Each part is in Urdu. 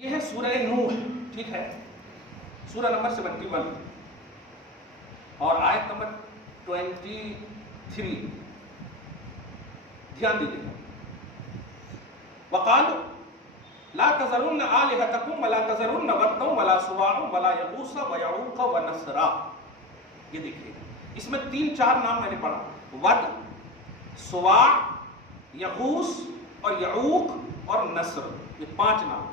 یہ ہے سورہ نوح، ٹھیک ہے، سورہ نمبر 71 اور آیت نمبر 23، دھیان دیجیے گا۔ وقالوا لا تذرن آلہتکم ولا تذرن ودا ولا سواعا ولا یغوث ویعوق ونسرا۔ یہ دیکھیے اس میں 3-4 نام میں نے پڑھا، ود، سواع، یغوث اور یعوق اور نصر، یہ 5 نام۔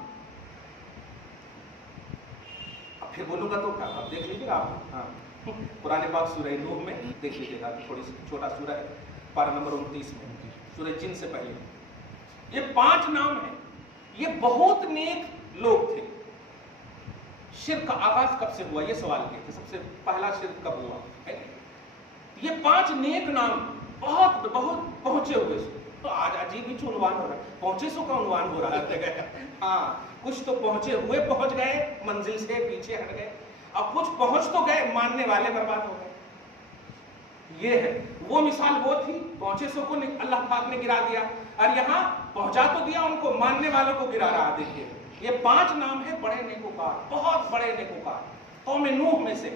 اب پھر بولوں گا تو کیا، اب دیکھ لیجیے گا آپ، ہاں قرآن پاک سورہ نوح میں دیکھ لیجیے گا، تھوڑی سی چھوٹا سورہ ہے، پارہ نمبر 29 میں، سورہ جن سے پہلے یہ 5 نام ہیں۔ یہ بہت نیک لوگ تھے۔ شرک کا آغاز کب سے ہوا، یہ سوال ہے کہ سب سے پہلا شرک کب ہوا ہے؟ یہ 5 نیک نام بہت بہت پہنچے ہوئے سے، تو آج عجیب ہی عنوان ہو رہا ہے، پہنچے سو کا عنوان ہو رہا ہے۔ ہاں کچھ تو پہنچے ہوئے پہنچ گئے، منزل سے پیچھے ہٹ گئے، اب کچھ پہنچ تو گئے، ماننے والے برباد ہو گئے۔ یہ ہے وہ مثال، وہ تھی پہنچے سو کو اللہ پاک نے گرا دیا، اور یہاں پہنچا تو دیا ان کو، ماننے والوں کو گرا رہا۔ دیکھیے یہ 5 نام ہے بڑے نیکوکار، بہت بڑے نیکوکار، قوم نوح میں سے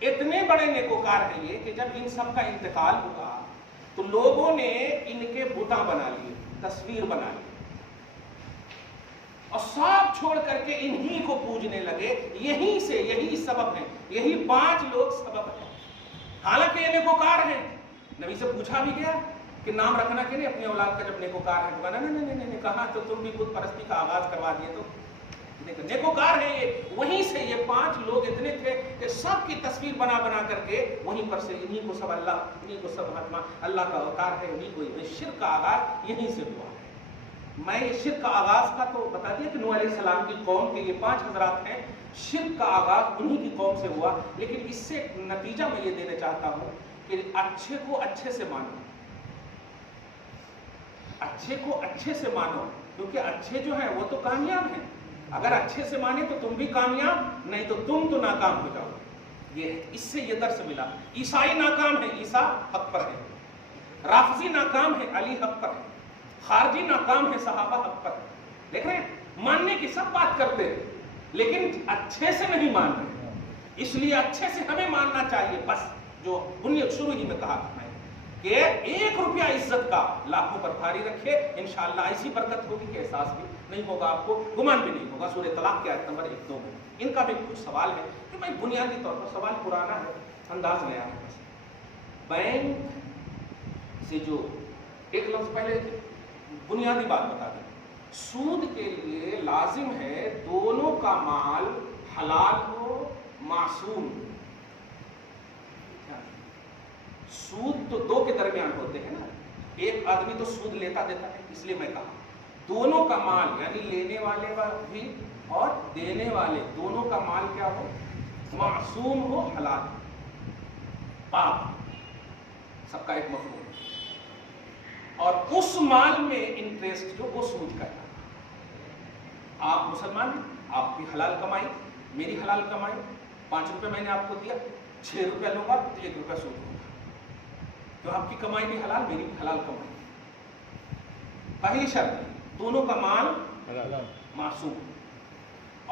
اتنے بڑے نیکوکار ہیں یہ کہ جب ان سب کا انتقال ہوا تو لوگوں نے ان کے بتاں بنا لیے، تصویر بنا لی، اور سب چھوڑ کر کے انہی کو پوجنے لگے۔ یہی سے، یہی سبب ہے، یہی 5 لوگ سبب ہیں۔ حالانکہ یہ نیکوکار ہیں، نبی سے پوچھا بھی گیا کہ نام رکھنا کہ نہیں اپنی اولاد کا جب نیکوکار ہے، تو نہیں کہا، تو تم بھی بت پرستی کا آغاز کروا دیے۔ تو نیکوکار ہیں یہ، وہیں سے یہ 5 لوگ اتنے تھے کہ سب کی تصویر بنا بنا کر کے وہیں پر سے انہی کو سب اللہ، انہی کو سب اللہ کا اوتار ہے، انہی کو شرک کا آغاز یہیں سے ہوا ہے۔ میں یہ شرک کا آغاز کا تو بتا دیا کہ نوح علیہ السلام کی قوم کے یہ 5 حضرات ہیں، شرک کا آغاز انہی کی قوم سے ہوا۔ لیکن اس سے نتیجہ میں یہ دینا چاہتا ہوں کہ اچھے کو اچھے سے مانو، اچھے کو اچھے سے مانو، کیونکہ اچھے جو ہیں وہ تو کامیاب ہیں۔ اگر اچھے سے مانے تو تم بھی کامیاب، نہیں تو تم تو ناکام ہو جاؤ۔ یہ اس سے یہ درس ملا۔ عیسائی ناکام ہے، عیسیٰ حق پر ہے، رافضی ناکام ہے، علی حق پر ہے، خارجی ناکام ہے، صحابہ حق پر ہے۔ دیکھ رہے ہیں ماننے کی سب بات کرتے ہیں لیکن اچھے سے نہیں مان رہے، اس لیے اچھے سے ہمیں ماننا چاہیے۔ بس جو بنیاد شروع ہی میں کہا تھا میں کہ 1 روپیہ عزت کا لاکھوں پر بھاری رکھے، انشاءاللہ ایسی برکت ہوگی کہ احساس بھی نہیں ہوگا، آپ کو گمان بھی نہیں ہوگا۔ سورہ طلاق کی آیت نمبر 1-2 میں ان کا بھی کچھ سوال ہے کہ بھائی بنیادی طور پر سوال پرانا ہے، انداز نیا ہے۔ بس بینک سے جو ایک لفظ پہلے بنیادی بات بتا دیں، سود کے لیے لازم ہے دونوں کا مال حلال ہو، معصوم۔ سود تو 2 کے درمیان ہوتے ہیں نا، ایک آدمی تو سود لیتا دیتا ہے، اس لیے میں کہا دونوں کا مال، یعنی لینے والے بھی اور دینے والے دونوں کا مال کیا ہو، معصوم ہو، حلال، پاک، سب کا ایک مفہوم۔ اور اس مال میں انٹرسٹ جو وہ سود کرتا ہے۔ آپ مسلمان ہیں، آپ کی حلال کمائی، میری حلال کمائی، 5 روپے میں نے آپ کو دیا، 6 روپے لوں گا تو 1 روپے سود ہوگا، تو آپ کی کمائی بھی حلال، میری بھی حلال کمائی۔ پہلی شرط دونوں کا مال معصوم،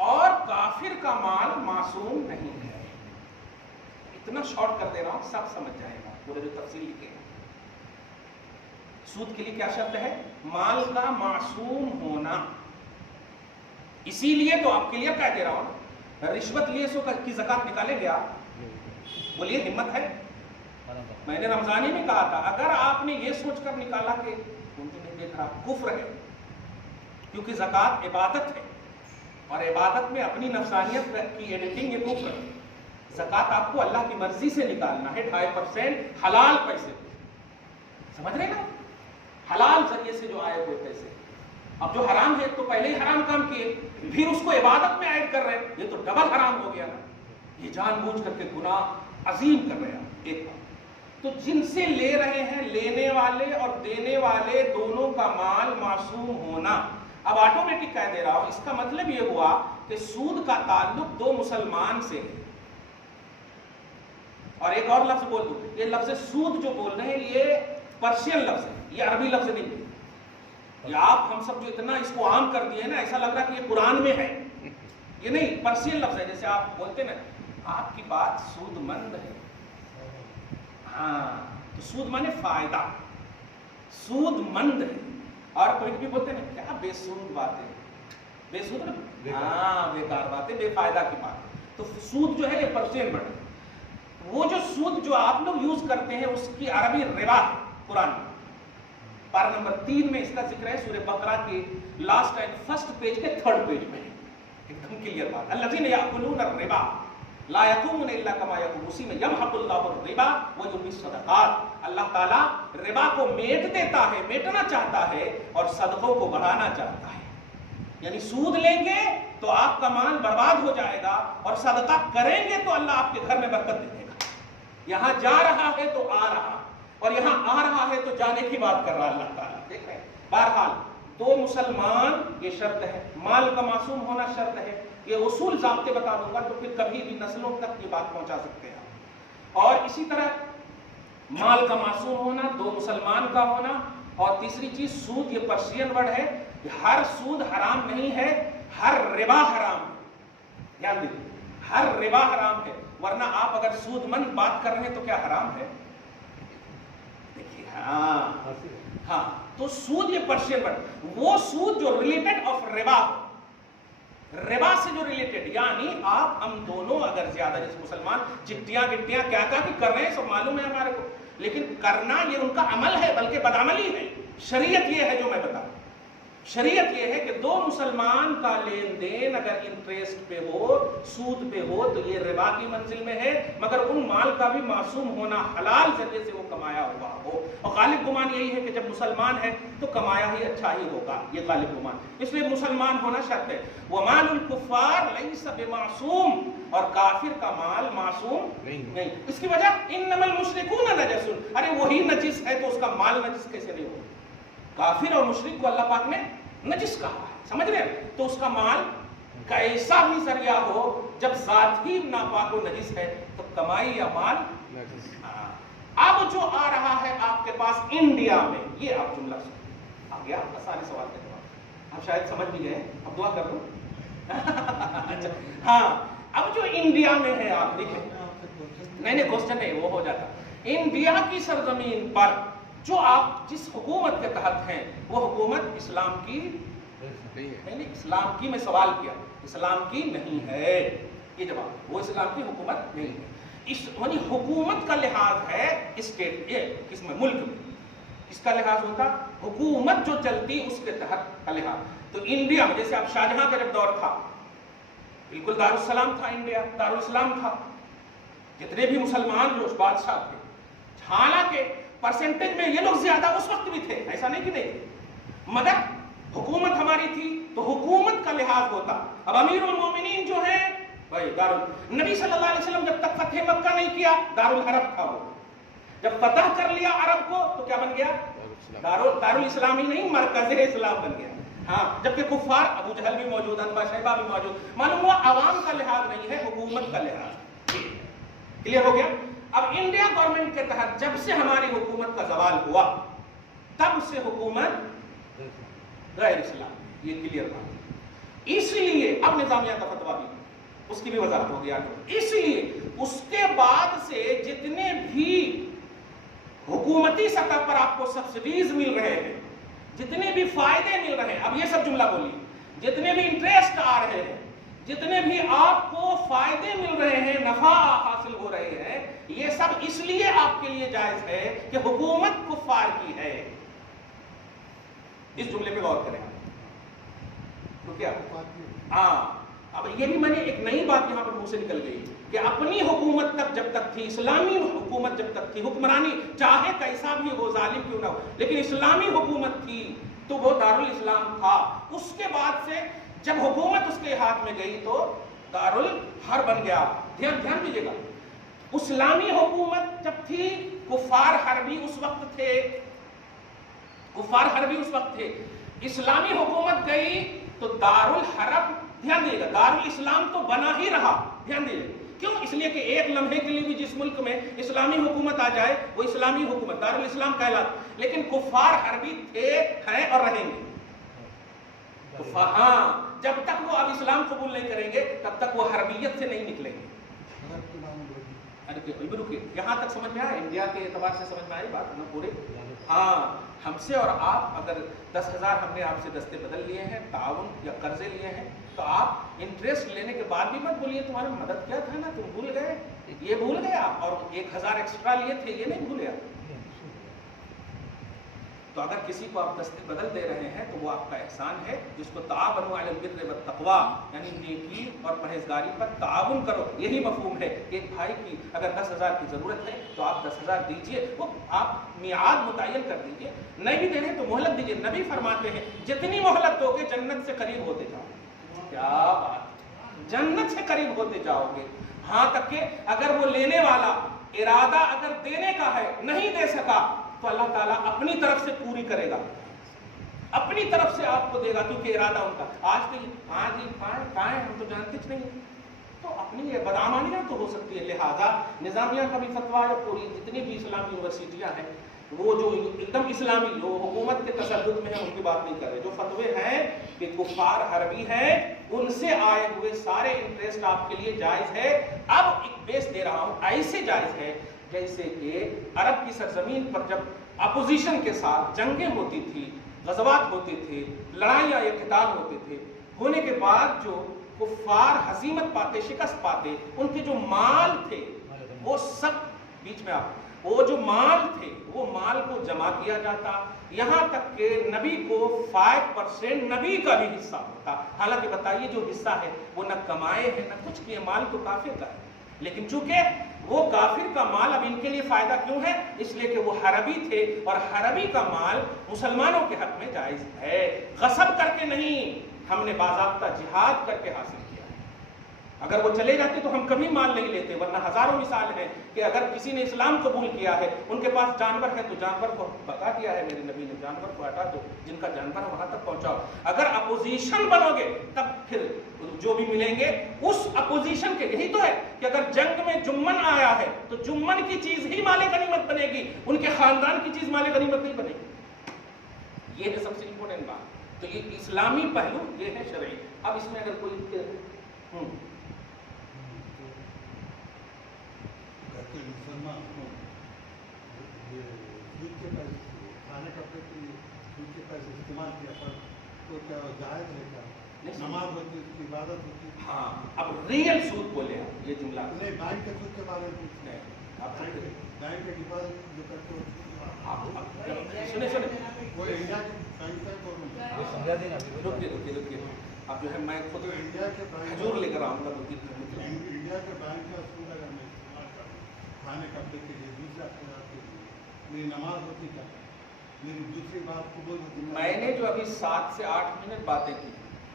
اور کافر کا مال معصوم نہیں ہے۔ اتنا شارٹ کر دے رہا ہوں، سب سمجھ جائے گا پورے جو تفصیل لکھے گا۔ سود کے لیے کیا شرط ہے؟ مال کا معصوم ہونا۔ اسی لیے تو آپ کے لیے کہہ دے رہا ہوں، رشوت لیے سو کی زکات نکالیں گے آپ؟ بولیے ہمت ہے؟ میں نے رمضان ہی میں کہا تھا، اگر آپ نے یہ سوچ کر نکالا کہ نہیں دیکھ رہا، کفر ہے، کیونکہ زکات عبادت ہے، اور عبادت میں اپنی نفسانیت کی ایڈیٹنگ یہ کفر ہے۔ زکات آپ کو اللہ کی مرضی سے نکالنا ہے، 2.5% حلال پیسے، سمجھ رہے نا، حلال ذریعے سے جو آئے ہوئے پیسے۔ اب جو حرام ہے تو پہلے ہی حرام کام کیے، پھر اس کو عبادت میں ایڈ کر رہے ہیں، یہ تو ڈبل حرام ہو گیا نا، یہ جان بوجھ کر کے گناہ عظیم کر رہے ہیں۔ ایک بات تو جن سے لے رہے ہیں، لینے والے اور دینے والے دونوں کا مال معصوم ہونا۔ اب آٹومیٹک کہہ دے رہا ہوں، اس کا مطلب یہ ہوا کہ سود کا تعلق 2 مسلمان سے ہے۔ اور ایک اور لفظ بول دوں، یہ لفظ سود جو بول رہے ہیں یہ پرشین لفظ ہے، یہ عربی لفظ نہیں ہے۔ یہ آپ ہم سب جو اتنا اس کو عام کر دیے نا، ایسا لگ رہا کہ یہ قرآن میں ہے، یہ نہیں، پرسین لفظ ہے. جیسے آپ بولتے نا آپ کی بات سود مند ہے، ہاں تو سود مانے فائدہ، سود مند ہے. اور کوئی بھی بولتے نا کیا بے سود باتیں، بے سود نا، ہاں بیکار باتیں، بے فائدہ کی بات. تو سود جو ہے یہ پرسین ورڈ ہے. وہ جو سود جو آپ لوگ یوز کرتے ہیں اس کی عربی ربا ہے. قرآن میں پارہ نمبر 3 میں اس کا ذکر ہے، سورہ بقرہ کے لاسٹ اینڈ فرسٹ پیج کے 3rd پیج میں، ایک دم کلیئر بات. الذین یأکلون الربا لا یقومون الا کما یقوم، اسی میں یمحق اللہ الربا ویربی الصدقات. اللہ تعالیٰ ربا کو میٹ دیتا ہے، میٹنا چاہتا ہے، اور صدقوں کو بڑھانا چاہتا ہے. یعنی سود لیں گے تو آپ کا مال برباد ہو جائے گا، اور صدقہ کریں گے تو اللہ آپ کے گھر میں برکت دے دے گا. یہاں جا رہا ہے تو آ رہا، اور یہاں آ رہا ہے تو جانے کی بات کر رہا اللہ تعالیٰ. دیکھ رہے ہیں. بہرحال دو مسلمان، یہ شرط ہے، مال کا معصوم ہونا شرط ہے. یہ اصول ضابطے بتا دوں گا تو پھر کبھی بھی نسلوں تک یہ بات پہنچا سکتے ہیں. اور اسی طرح مال کا معصوم ہونا، دو مسلمان کا ہونا، اور تیسری چیز سود، یہ پرشین ورڈ ہے. ہر سود حرام نہیں ہے، ہر ربا حرام ہے. دھیان دیجیے، ہر ربا حرام ہے. ورنہ آپ اگر سود مند بات کر رہے ہیں تو کیا حرام ہے؟ دیکھیے ہاں تو سود یہ پرشین ورڈ، وہ سود جو ریلیٹڈ آف ربا، ربا سے جو ریلیٹڈ، یعنی آپ ہم دونوں اگر زیادہ جیسے مسلمان چٹیاں گٹیاں کیا بھی کر رہے ہیں سب معلوم ہے ہمارے کو، لیکن کرنا یہ ان کا عمل ہے، بلکہ بدعملی ہے. شریعت یہ ہے جو میں بتا رہا ہوں. شریعت یہ ہے کہ دو مسلمان کا لین دین اگر انٹریسٹ پہ ہو، سود پہ ہو، تو یہ ربا کی منزل میں ہے، مگر ان مال کا بھی معصوم ہونا، حلال ذریعے سے وہ کمایا ہوا ہو. اور غالب گمان یہی ہے کہ جب مسلمان ہے تو کمایا ہی اچھا ہی ہوگا، یہ غالب گمان. اس لیے مسلمان ہونا شرط ہے. وَمَالُ الْكُفَّارِ لَيْسَ بِمَعْصُومٍ، اور کافر کا مال معصوم نہیں. اس کی وجہ اِنَّمَا الْمُشْرِكُونَ نَجَسٌ، ارے وہی نجس ہے تو اس کا مال نجس کیسے نہیں ہوگا؟ کافر اور مشرک کو اللہ پاک نے نجس کہا ہے، سمجھ رہے ہیں؟ تو اس کا مال کیسا بھی ذریعہ ہو، جب ذات ہی ناپاک و نجس ہے تو کمائی یا مال نجس. اب جو آ رہا ہے آپ کے پاس انڈیا میں، یہ آپ جملہ سنیں، آ گیا آسانی سوال کا جواب، آپ شاید سمجھ بھی گئے. اب دعا کر دوں. ہاں اب جو انڈیا میں ہے، آپ دیکھیں، نہیں کوسچن نہیں، وہ ہو جاتا. انڈیا کی سرزمین پر جو آپ جس حکومت کے تحت ہیں، وہ حکومت اسلام کی نہیں. اسلام کی میں سوال کیا، اسلام کی نہیں ہے، یہ جواب، وہ اسلام کی حکومت نہیں ہے. یعنی حکومت کا لحاظ ہے اسٹیٹ، یہ کس میں، ملک میں اس کا لحاظ ہوتا، حکومت جو چلتی اس کے تحت کا لحاظ. تو انڈیا میں جیسے اب شاہجہاں کا جب دور تھا، بالکل دارالسلام تھا، انڈیا دارالاسلام تھا، جتنے بھی مسلمان جو بادشاہ تھے، حالانکہ پرسنٹیج میں یہ لوگ زیادہ اس وقت بھی تھے، ایسا نہیں کہ نہیں، مگر حکومت ہماری تھی تو حکومت کا لحاظ ہوتا. اب امیر المومنین جو ہیں بھائی نبی صلی اللہ علیہ وسلم جب تک فتح مکہ نہیں کیا دارالحرب تھا، وہ جب فتح کر لیا عرب کو تو کیا بن گیا؟ دارالاسلام ہی نہیں، مرکز اسلام بن گیا. ہاں جبکہ کفار ابو جہل بھی موجود، اتباع شیبہ بھی موجود. معلوم ہوا عوام کا لحاظ نہیں ہے، حکومت کا لحاظ. کلیئر ہو گیا؟ اب انڈیا گورنمنٹ کے تحت جب سے ہماری حکومت کا زوال ہوا، تب سے حکومت غیر اسلام، یہ کلیئر بات. اس لیے اب نظامیہ کا فتویٰ بھی، اس کی بھی وضاحت ہو گیا. اس لیے اس کے بعد سے جتنے بھی حکومتی سطح پر آپ کو سبسڈیز مل رہے ہیں، جتنے بھی فائدے مل رہے ہیں، اب یہ سب جملہ بولیے، جتنے بھی انٹریسٹ آ رہے ہیں، جتنے بھی آپ کو فائدے مل رہے ہیں، نفع حاصل ہو رہے ہیں، یہ سب اس لیے آپ کے لیے جائز ہے کہ حکومت کفار کی ہے. اس جملے پہ غور کریں. ہاں اب یہ بھی میں نے ایک نئی بات یہاں پر منہ سے نکل گئی کہ اپنی حکومت تک جب تک تھی، اسلامی حکومت جب تک تھی، حکمرانی چاہے کیسا بھی ہو، ظالم کیوں نہ ہو، لیکن اسلامی حکومت تھی تو وہ دارالاسلام تھا. اس کے بعد سے جب حکومت اس کے ہاتھ میں گئی تو دارالحرب بن گیا. دھیان دیجیے گا، اسلامی حکومت جب تھی، کفار حربی اس وقت تھے، اسلامی حکومت گئی تو دارالحرب، دھیان دیجیے گا، دارالاسلام تو بنا ہی رہا. دھیان دیجیے کیوں؟ اس لیے کہ ایک لمحے کے لیے بھی جس ملک میں اسلامی حکومت آ جائے وہ اسلامی حکومت دارالاسلام کہلاتا، لیکن کفار حربی تھے، ہیں اور رہیں گے. تو ہاں جب تک وہ اب اسلام قبول نہیں کریں گے تب تک وہ حربیت سے نہیں نکلیں گے. رکیے یہاں تک سمجھ میں آیا؟ انڈیا کے اعتبار سے سمجھ میں آئی بات نا پورے؟ ہاں ہم سے اور آپ اگر 10,000 ہم نے آپ سے دستے بدل لیے ہیں تعاون یا قرضے لیے ہیں تو آپ انٹرسٹ لینے کے بعد بھی مت بولیے تمہارا مدد کیا تھا نا تم بھول گئے. یہ بھول گئے آپ اور 1,000 ایکسٹرا لیے تھے یہ نہیں بھولے آپ. تو اگر کسی کو آپ دستے بدل دے رہے ہیں تو وہ آپ کا احسان ہے جس کو تعاونوا علی البر والتقوی یعنی نیکی اور پرہیزگاری پر تعاون کرو. یہی مفہوم ہے کہ ایک بھائی کی اگر 10,000 کی ضرورت ہے تو آپ 10,000 دیجئے. وہ آپ میعاد متعین کر دیجئے. نہیں بھی دے رہے تو مہلت دیجئے. نبی فرماتے ہیں جتنی مہلت دو گے جنت سے قریب ہوتے جاؤ گے. کیا بات, جنت سے قریب ہوتے جاؤ گے. ہاں تک کہ اگر وہ لینے والا ارادہ اگر دینے کا ہے نہیں دے سکا تو اللہ تعالیٰ اپنی طرف سے پوری کرے گا, اپنی طرف سے آپ کو دے گا کیونکہ ارادہ ان کا. آج تو ہاں جی کہاں ہے ہم تو جانتے نہیں تو اپنی یہ بدامانیاں تو ہو سکتی ہے. لہٰذا نظامیہ کا بھی فتویٰ ہے, پوری جتنی بھی اسلامی یونیورسٹیاں ہیں وہ جو ایک دم اسلامی جو حکومت کے تسلط میں ہیں ان کی بات نہیں کر رہے. جو فتوے ہیں کہ کفار حربی ہیں ان سے آئے ہوئے سارے انٹرسٹ آپ کے لیے جائز ہے. اب ایک بیس دے رہا ہوں, ایسے جائز ہے جیسے کہ عرب کی سرزمین پر جب اپوزیشن کے ساتھ جنگیں ہوتی تھی, غزوات ہوتے تھے, لڑائیاں یا قتال ہوتے تھے, ہونے کے بعد جو کفار ہزیمت پاتے شکست پاتے ان کے جو مال تھے وہ سب بیچ میں آپ وہ جو مال تھے وہ مال کو جمع کیا جاتا, یہاں تک کہ نبی کو 5% نبی کا بھی حصہ ہوتا. حالانکہ بتائیے جو حصہ ہے وہ نہ کمائے ہیں نہ کچھ کیے, مال تو کافر کا ہے. لیکن چونکہ وہ کافر کا مال اب ان کے لیے فائدہ کیوں ہے؟ اس لیے کہ وہ حربی تھے اور حربی کا مال مسلمانوں کے حق میں جائز ہے. غصب کر کے نہیں, ہم نے باضابطہ جہاد کر کے حاصل کیا. اگر وہ چلے جاتے تو ہم کبھی مال نہیں لیتے, ورنہ ہزاروں مثال ہیں کہ اگر کسی نے اسلام قبول کیا ہے ان کے پاس جانور ہے تو جانور کو بتا دیا ہے میرے نبی نے جانور کو ہٹا دو, جن کا جانور ہے وہاں تک پہنچاؤ. اگر اپوزیشن بنو گے تب پھر جو بھی ملیں گے اس اپوزیشن کے. یہی تو ہے کہ اگر جنگ میں جمن آیا ہے تو جمن کی چیز ہی مال غنیمت بنے گی, ان کے خاندان کی چیز مال غنیمت نہیں بنے گی. یہ ہے سب سے امپورٹنٹ بات. تو یہ اسلامی پہلو یہ ہے شرعی. اب اس میں اگر کوئی کھانے کپڑے کے لیے سود کے پیسے استعمال کیا پر تو کیا جائز ہے کیا؟ نماز ہوتی ہے, اس کی عبادت ہوتی ہے. ہاں اب ریئل سود بولے آپ یہ جملہ نہیں, بینک کے سود کے بارے میں بینک کے ڈپازٹ جو کرتے ہو سنیں وہ انڈیا کے بینک کا رکیے اب جو ہے میں خود انڈیا کے حضور لے کر آؤں گا تو انڈیا کے بینک کا سود اگر میں استعمال کروں کھانے کپڑے کے لیے, دوسرے اخراجات کے لیے, میری نماز ہوتی کیا؟ میری دوسری بات قبول ہوتی. میں نے جو ابھی 7 سے 8 منٹ باتیں کی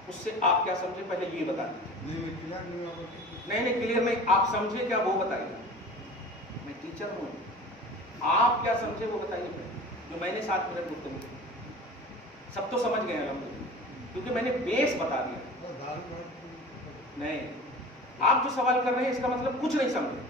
اس سے آپ کیا سمجھے پہلے یہ بتا دیجیے. نہیں کلیئر نہیں, آپ سمجھے کیا وہ بتائیے. میں ٹیچر ہوں, آپ کیا سمجھے وہ بتائیے. جو میں نے 7 منٹ گفتگو کی سب تو سمجھ گئے الحمدللہ, کیونکہ میں نے بیس بتا دیا. نہیں, آپ جو سوال کر رہے ہیں اس کا مطلب کچھ نہیں سمجھے,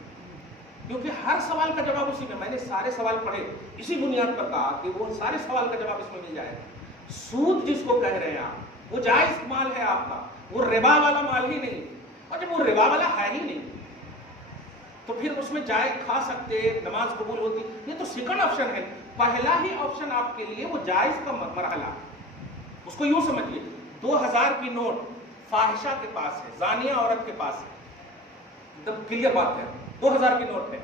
کیونکہ ہر سوال کا جواب اسی میں نے سارے سوال پڑھے اسی بنیاد پر کہا کہ وہ سارے سوال کا جواب اس میں مل جائے گا. سود جس کو کہہ رہے ہیں آپ وہ جائز مال ہے آپ کا, وہ ربا والا مال ہی نہیں. اور جب وہ ربا والا ہے ہی نہیں تو پھر اس میں جائز کھا سکتے, نماز قبول ہوتی. یہ تو سیکنڈ آپشن ہے. پہلا ہی آپشن آپ کے لیے وہ جائز کا مرحلہ. اس کو یوں سمجھیے 2000 کی نوٹ فاحشہ کے پاس ہے, زانیہ عورت کے پاس ہے, ایک دم کلیئر بات ہے. 2000 کی نوٹ ہے,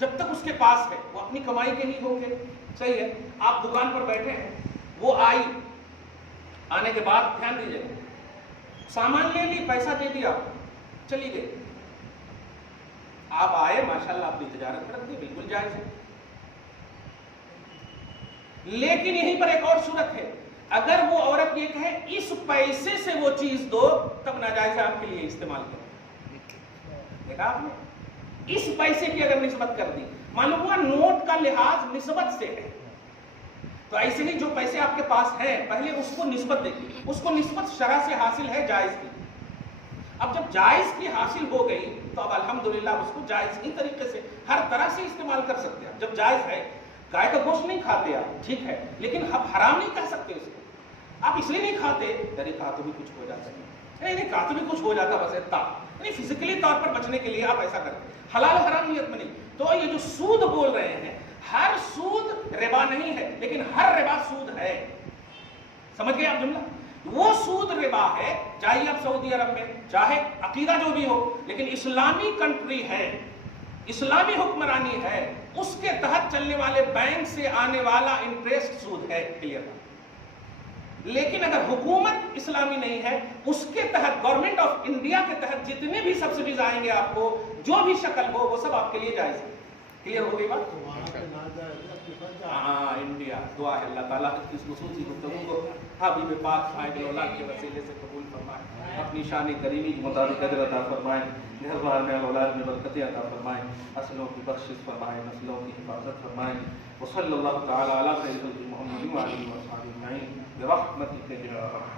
جب تک اس کے پاس ہے وہ اپنی کمائی کے ہی ہوں گے. صحیح ہے. آپ دکان پر بیٹھے ہیں, وہ آئی, آنے کے بعد دھیان دیجیے, سامان لے لی, پیسہ دے دیا, چلی گئی. آپ آئے ماشاءاللہ اپنی تجارت رکھ دی, بالکل جائز ہے. لیکن یہیں پر ایک اور صورت ہے, اگر وہ عورت یہ کہے اس پیسے سے وہ چیز دو تب ناجائز ہے آپ کے لیے استعمال کریں. دیکھا آپ نے, اس پیسے کی اگر نسبت کر دی, معلوم ہوا نوٹ کا لحاظ نسبت سے ہے. تو ایسے ہی جو پیسے آپ کے پاس ہیں پہلے اس کو نسبت دیکھیے, اس کو نسبت شرع سے حاصل ہے جائز کی. اب جب جائز کی حاصل ہو گئی تو اب الحمدللہ اس کو جائز ہی طریقے سے ہر طرح سے استعمال کر سکتے ہیں. جب جائز ہے, گائے کا گوشت نہیں کھاتے آپ, ٹھیک ہے, لیکن اب حرام نہیں کہہ سکتے اس کو. آپ اس لیے نہیں کھاتے، ارے کہا تو بھی کچھ ہو جاتا ہے، نہیں کہا تو بھی کچھ ہو جاتا بس اتنا نہیں، فزیکلی طور پر بچنے کے لیے آپ ایسا کرتے، حلال حرام نیت میں نہیں۔ تو یہ جو سود بول رہے ہیں، ہر سود ربا نہیں ہے، لیکن ہر ربا سود ہے، سمجھ گئے آپ جملہ؟ وہ سود ربا ہے، چاہے اب سعودی عرب میں چاہے عقیدہ جو بھی ہو، لیکن اسلامی کنٹری ہے، اسلامی حکمرانی ہے، اس کے تحت چلنے والے بینک سے آنے والا انٹرسٹ سود ہے، کلیئر۔ لیکن اگر حکومت اسلامی نہیں ہے، اس کے تحت گورنمنٹ آف انڈیا کے تحت جتنے بھی سبسڈیز آئیں گے آپ کو، جو بھی شکل ہو، وہ سب آپ کے لیے جائز ہے۔ کلیئر ہو گئی بات؟ تو وہاں پہ نہ جائے گا کہ بچ جائے۔ ہاں انڈیا، دعا ہے اللہ تعالیٰ اس خصوصی گفتگو کو حبیب پاک صاحب اولاد کے وسیلے سے قبول فرمائے، اپنی شان کریمی کے مطابق اجر عطا فرمائے، گھر بار میں اولاد میں برکتیں عطا فرمائے، نسلوں کی بخشش فرمائے، نسلوں کی حفاظت فرمائے۔ وصلی اللہ تعالی علی خیر خلق محمد و آلہ و صحبہ اجمعین برحمتک یا ارحم